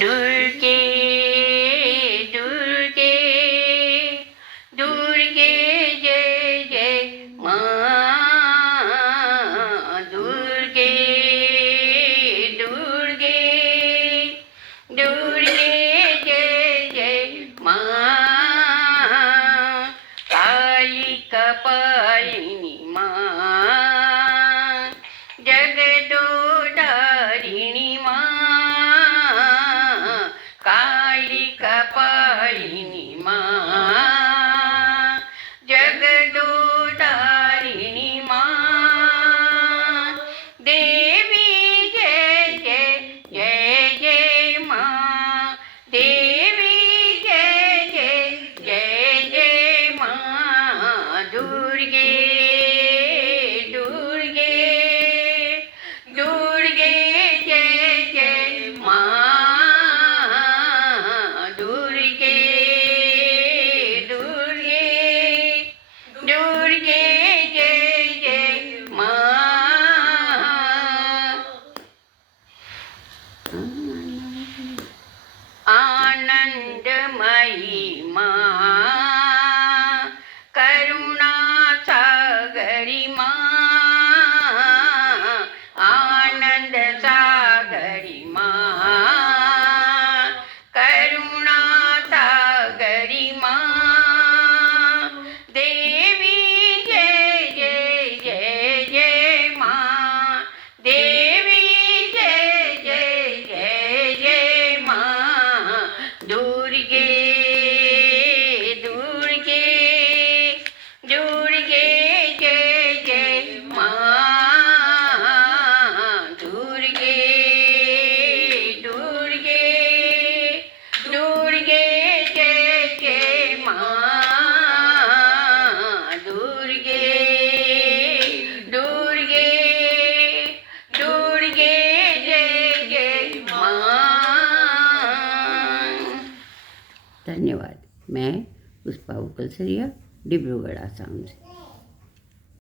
दुर्गे दुर्गे दुर्गे जय जय माँ दुर्गे दुर्गे दुर्गे जय जय माँ काली कपालिनी माँ जगदोधारिणी माँ काली कपालिनी माँ जगदोधारिणी माँ देवी जय जय जय जय माँ देवी जय जय जय जय माँ दुर्गे दुर्गे दुर्गे जय जय माँ दुर्गे दुर्गे दुर्गे जय जय माँ आनंदमयी माँ करुणा सागरी माँ आनंद सागरी माँ करुणा सागरी माँ देवी जय जय जय जय माँ देवी जय जय जय जय माँ दुर्गे दुर्गे दुर्गे जय जय माँ दुर्गे दुर्गे दुर्गे जय जय माँ दुर्गे दुर्गे दुर्गे जय जय माँ। धन्यवाद। मैं पुष्पा उकलसरिया, डिब्रूगढ़, आसाम से।